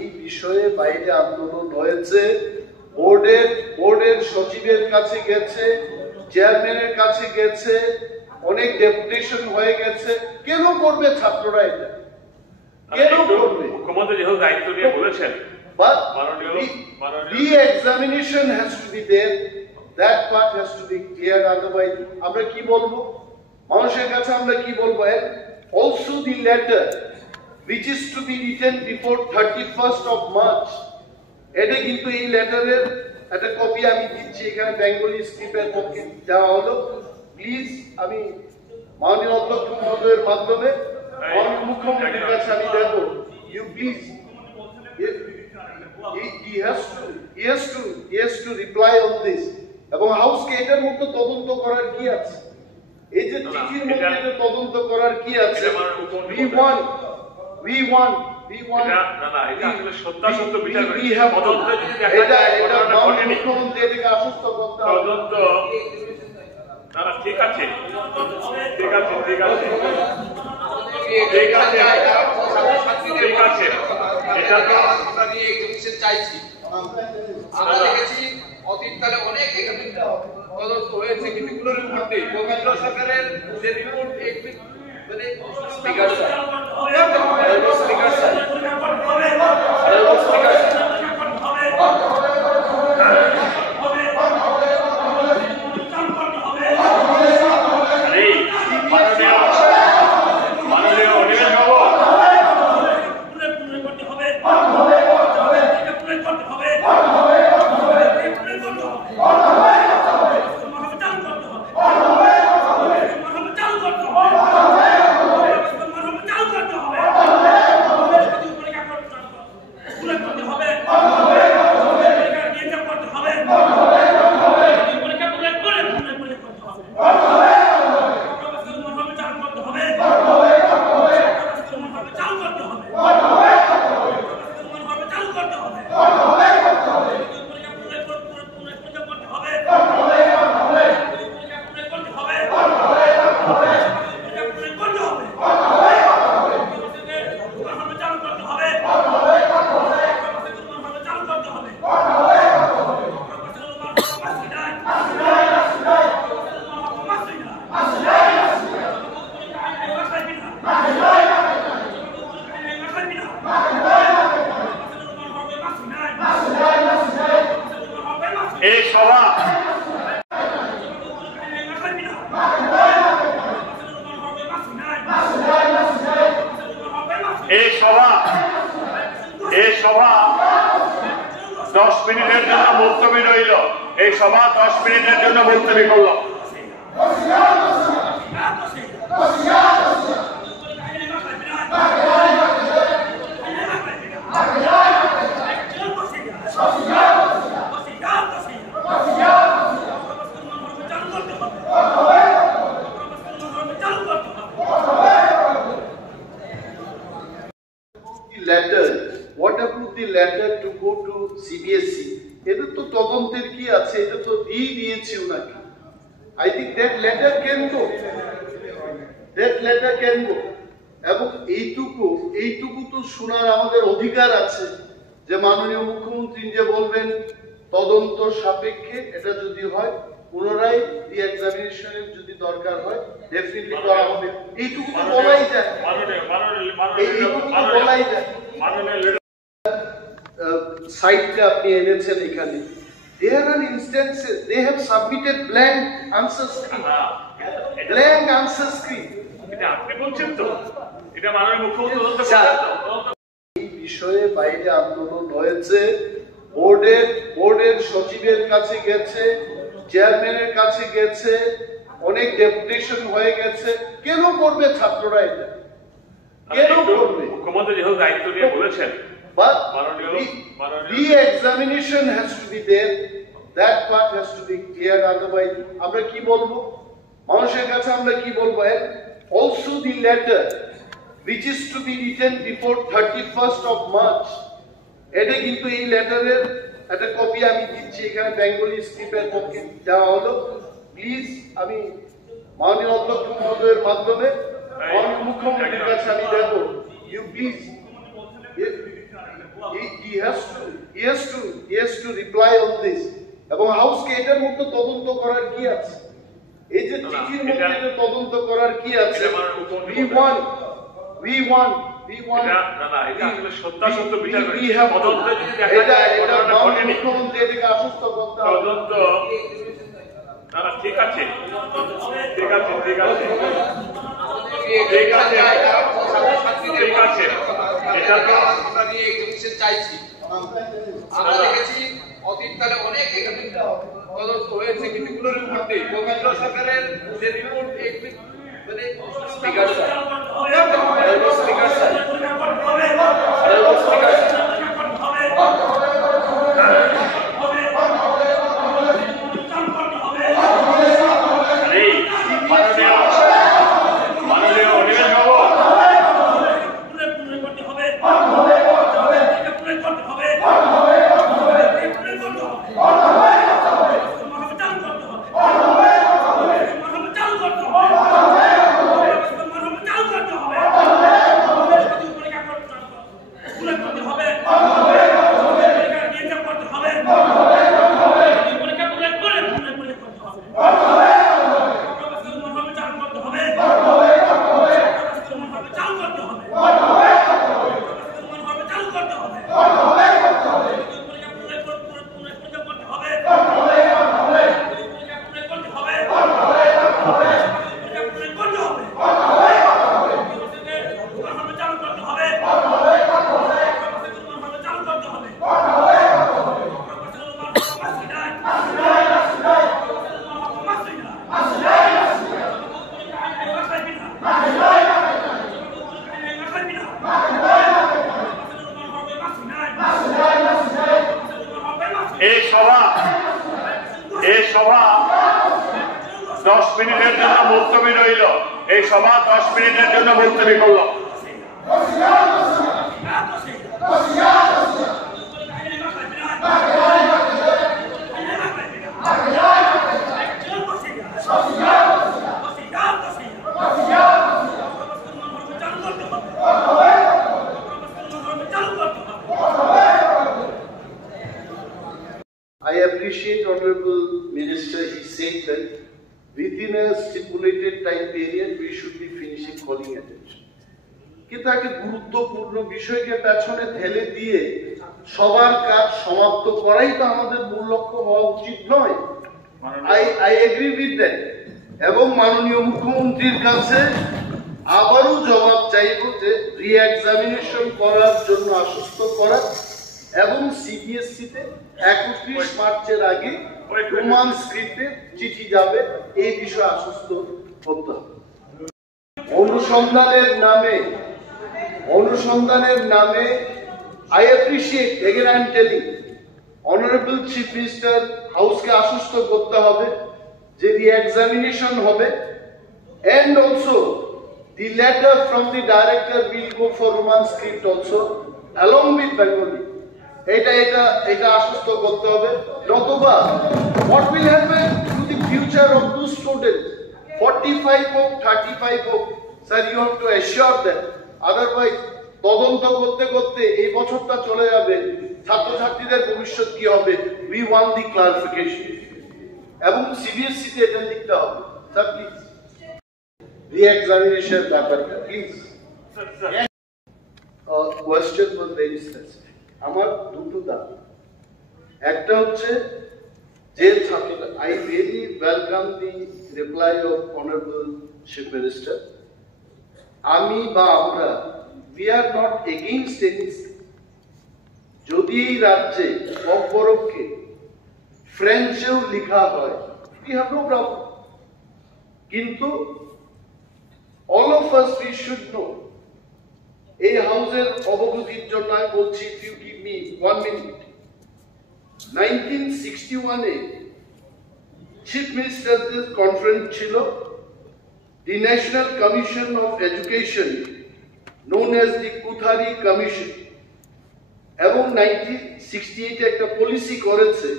এই বিষয়ে বাইরে আন্দোলন হয়েছে, বোর্ডের সচিবের কাছে গেছে, চেয়ারম্যানের কাছে গেছে, অনেক ডেপুটেশন হয়ে গেছে। কেন করবে ছাত্ররা এটা? কেন করবে? মুখ্যমন্ত্রী যেহেতু দায়িত্ব নিয়ে বলেছেন, but re-examination has to be there, that part has to be clear, otherwise আমরা কি বলবো মানুষের কাছে? আমরা কি বলবো? And also the letter which is to be written before 31st of March, এটা কিন্তু এই লেটারের একটা কপি আমি দিচ্ছি এখানে বেঙ্গলি স্ক্রিপ্টের পক্ষে দেওয়া হলো। প্লিজ আমি মাননীয় অধ্যক্ষ মহোদয়ের মাধ্যমে মাননীয় মুখ্যমন্ত্রীর কাছে আমি দেব, you please he has to reply on this, এবং হাউসকে এটার মধ্যে তদন্ত করার কি আছে? এই যে চিঠির মধ্যে এটা তদন্ত করার কি আছে? we want এটা আসলে সত্যাসত্য বিচার করে তদন্ত যদি দেখা যায় এটা মাননীয় মুখ্যমন্ত্রী এটাকে আশ্বস্ত করতে হবে। তদন্ত ঠিক আছে এটা তো আমরা নিয়ে এক্সিবিশন চাইছি। আমরা দেখেছি অতীতকালে অনেক তদন্ত হয়েছে, কিন্তু কোনো রিপোর্ট নেই। পবিত্র সরকারের যে রিপোর্ট মানে স্পিকার স্যার এই সভা 10 মিনিটের জন্য মুলতবি রইল। এই সভা 10 মিনিটের জন্য মুলতবি করলো। What about the letter to go to CBSE? এটা তো তদন্তের কি আছে? এটা তো দিয়ে দিয়েছি ওনাকে। I think that letter can go. এবং এইটুকু তো শোনার আমাদের অধিকার আছে যে মাননীয় মুখ্যমন্ত্রী যে বলবেন তদন্ত সাপেক্ষে এটা যদি হয় পুনরায় রি-এক্সামিনেশনের যদি দরকার হয় ডেফিনেটলি করা হবে। এইটুকু তো বলাই যায়। সাইটটা আপনি এনেছেন এখানে। There are instances they have submitted blank answer script. এটা আপনি বলছেন তো, এটা মাননীয় মুখ্যমন্ত্রী তদন্ত করবেন তো। এই বিষয়ে বাইরে আন্দোলন হয়েছে, বোর্ডের সচিবের কাছে গেছে, চেয়ারম্যানের কাছে গেছে, অনেক ডেপুটেশন হয়ে গেছে। কেন করবে ছাত্ররা এটা? কেন করবে? মুখ্যমন্ত্রী যেহেতু দায়িত্ব নিয়ে বলেছেন, but re-examination has to be there, that part has to be clear, otherwise আমরা কি বলবো মানুষের কাছে? আমরা কি বলবো? And also the letter which is to be written before 31st of March, এটা কিন্তু এই লেটারের একটা কপি আমি দিচ্ছি এখানে বেঙ্গলি স্ক্রিপ্টের পক্ষে দেওয়া হলো। প্লিজ আমি মাননীয় অধ্যক্ষ মহোদয়ের মাধ্যমে মাননীয় মুখ্যমন্ত্রীর কাছে আমি দেব, you please he has to reply on this. এবং হাউসকে এটার মধ্যে তদন্ত করার কি আছে? এই যে চিঠির মধ্যে এটা তদন্ত করার কি আছে? we want এটা আসলে সত্যাসত্য বিচার করে। we have তদন্ত যদি দেখা যায় এটা ঘটেনি, মুখ্যমন্ত্রী এটাকে আশ্বস্ত করতে হবে। তদন্ত ঠিক আছে, ঠিক আছে, ঠিক আছে, ঠিক আছে, ঠিক আছে, এটা তো আমরা নিয়ে এক্সিবিশন চাইছি। আমরা দেখেছি অতীতকালে অনেক এখানে তদন্ত হয়েছে, কিন্তু এগুলোর রিপোর্ট নেই। কেন্দ্র সরকারের যে রিপোর্ট মানে স্পিকার স্যার এই সভা 10 মিনিটের জন্য মুলতবি রইল। এই সভা 10 মিনিটের জন্য মুলতবি করলো। I appreciate Honorable Minister. He said that within a stipulated time period we should be finishing calling attention. কিন্তু একটা গুরুত্বপূর্ণ বিষয়কে পেছনে ঠেলে দিয়ে সবার কাজ সমাপ্ত করাই তো আমাদের মূল লক্ষ্য হওয়া উচিত নয়। I agree with that. এবং মাননীয় মুখ্যমন্ত্রীর কাছে আবারও জবাব চাইব যে রি-এক্সামিনেশন করার জন্য আশ্বস্ত করা এবং সিবিএসসি তে 31 মার্চের আগে প্রমাণ স্ক্রিপ্টে চিঠি যাবে এই বিষয়ে আশ্বস্ত করতে হবে। অনুসন্ধানের নামে I appreciate, again I am telling, Honorable Chief Minister হাউসকে আশ্বস্ত করতে হবে যে রি-এক্সামিনেশন হবে, and also the letter from the director will go for Roman script also along with Bengali. এটা আশ্বস্ত করতে হবে। নতুবা what will happen to the future of those students 45 হোক 35 হোক, sir you have to assure them, otherwise তদন্ত করতে করতে এই বছরটা চলে যাবে, ছাত্রছাত্রীদের ভবিষ্যৎ কি হবে? we want the clarification এবং সিবিএসসি তে এটা লিখতে হবে। স্যার প্লিজ রি-এক্সামিনেশন ব্যাপারটা please. Question was very specific. আমার দুটো দাবি, একটা হচ্ছে যে ছাত্র, I really welcome the reply of honourable chief minister. আমি বা আমরা we are not against any, যদি এই রাজ্যে অপরকে ফ্রেঞ্চেও লেখা হয় উই হ্যাভ নো প্রবলেম, কিন্তু all of us we should know. এই হাউসের অবগতির জন্য আমি বলছি, if you give me 1 minute, 1961 এ চিফ মিনিস্টারদের কনফারেন্স ছিল, the national commission of education known as the Kothari commission, এবং 1968 এ একটা পলিসি করেছে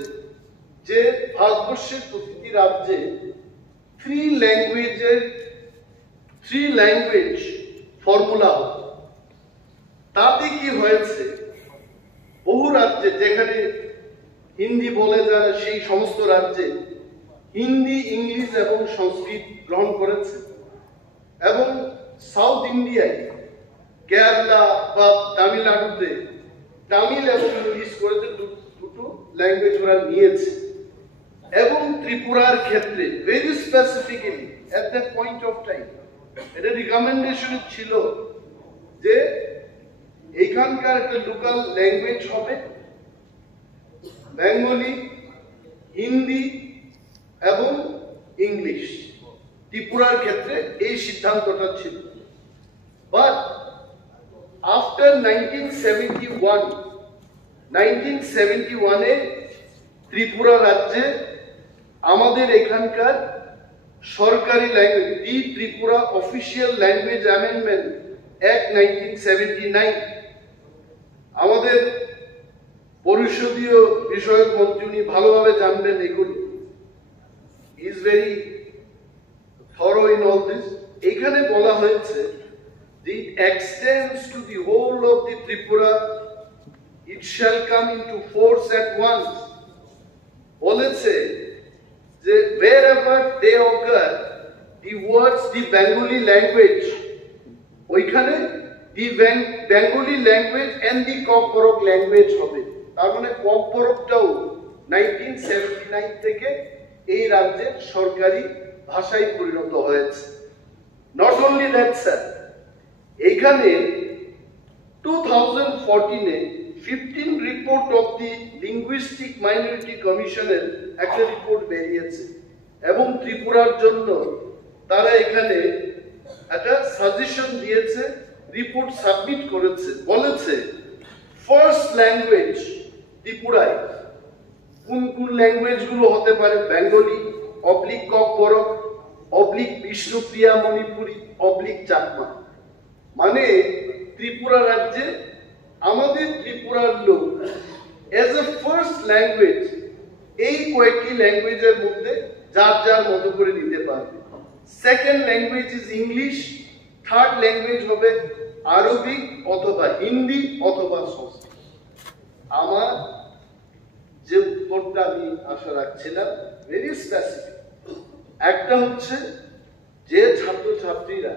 যে ভারতবর্ষের প্রতিটি রাজ্যে 3 ল্যাঙ্গুয়েজ ফর্মুলা হবে। তাতে কি হয়েছে, বহু রাজ্যে যেখানে হিন্দি বলে যারা সেই সমস্ত রাজ্যে হিন্দি, ইংলিশ এবং সংস্কৃত গ্রহণ করেছে এবং সাউথ ইন্ডিয়ায় কেরালা বা তামিলনাড়ুতে তামিল এবং ইংলিশ করেছে, দুটো ল্যাঙ্গুয়েজ ওরা নিয়েছে। এবং ত্রিপুরার ক্ষেত্রে very specifically at that point of time এটা রিকমেন্ডেশন ছিল যে এখানকার একটা লোকাল ল্যাঙ্গুয়েজ হবে বেঙ্গলি, হিন্দি এবং ইংলিশ। ত্রিপুরার ক্ষেত্রে এই সিদ্ধান্তটা ছিল। বাট আফটার 1971 ত্রিপুরা রাজ্যে আমাদের এখানকার সরকারি language the Tripura official language amendment act 1979 আমাদের পরিষদীয় বিষয়ক মন্ত্রী উনি ভালোভাবে জানবেন এগুলি, is very thorough in all this. এখানে বলা হয়েছে যে it extends to the whole of the Tripura, it shall come into force at once. বলেছে যে wherever they occur the words the Bengali language, ওইখানে the Bengali language and the Kokborok language হবে। তার মানে kokborokটাও 1979 থেকে এই রাজ্যের সরকারি ভাষায় পরিণত হয়েছে। নট অনলি দ্যাট স্যার, এখানে 2014-এ 15 report of the linguistic minority কমিশনের একটা রিপোর্ট বেরিয়েছে এবং ত্রিপুরার জন্য তারা এখানে একটা সাজেশন দিয়েছে, রিপোর্ট সাবমিট করেছে। বলেছে ফার্স্ট ল্যাঙ্গুয়েজ ত্রিপুরায় কোন কোন ল্যাঙ্গুয়েজগুলো হতে পারে, Bengali oblique kokborok oblique Bishnupriya Manipuri oblique Chakma. মানে ত্রিপুরা রাজ্যে আমাদের ত্রিপুরার লোক এজ এ ফার্স্ট ল্যাঙ্গুয়েজ এই কয়েকটি ল্যাঙ্গুয়েজের মধ্যে যার যার মতো করে নিতে পারবে। Second language is English, third language হবে আরবিক অথবা হিন্দি অথবা সংস্কৃত। আমার যে উত্তরটা আমি আশা রাখছিলাম ভেরি স্পেসিফিক, একটা হচ্ছে যে ছাত্রছাত্রীরা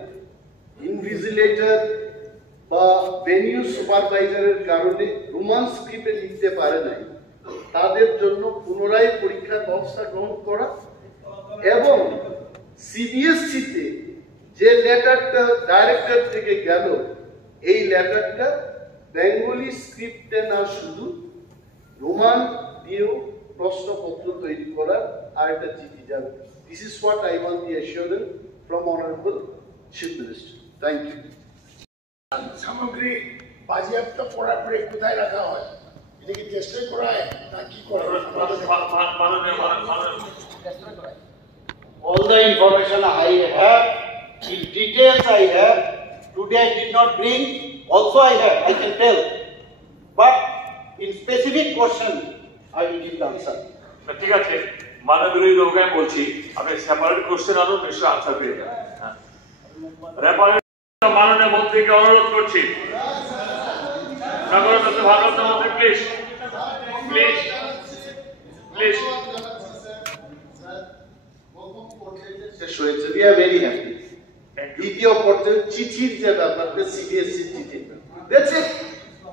ইনভিজিলেটর বা ভেনিউ সুপারভাইজারের কারণে রোমান স্ক্রিপ্টে লিখতে পারে নাই, তাদের জন্য পুনরায় পরীক্ষার ব্যবস্থা গ্রহণ করা এবং সিবিএসসিতে যে লেটারটা ডাইরেক্টর থেকে গেল এই লেটারটা বেঙ্গলি স্ক্রিপ্টে না শুধু রোমান দিয়েও প্রশ্নপত্র তৈরি করার আর একটা চিঠি যাবে। This is what I want the assurance from honourable chief minister. Thank you. সামগ্রী বাজেয়াপ্ত করার পরে কোথায় রাখা হয়? এটা কি টেস্টে করায় না কি করে? All the information I have, in details I have, today I did not bring, also I have, I can tell. But in specific question, I will give the answer. ঠিক আছে, মানবিক লোক আমি বলছি, আপনি সেপারেট কোশ্চেন আরো নিশ্চয় answer পেয়ে যাবেন। মাননীয় মন্ত্রীকে অনুরোধ করছি, নগরতন্ত্র ভারত মন্ত্রী প্লিজ প্লিজ প্লিজ। শেষ হয়েছে, we are very happy। দ্বিতীয় পর্যায়ে চিঠির যে ব্যাপারটা সিবিএসসি চিঠি, that's it,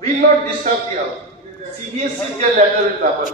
will not disturb the house। CBSE যে লেটারের ব্যাপার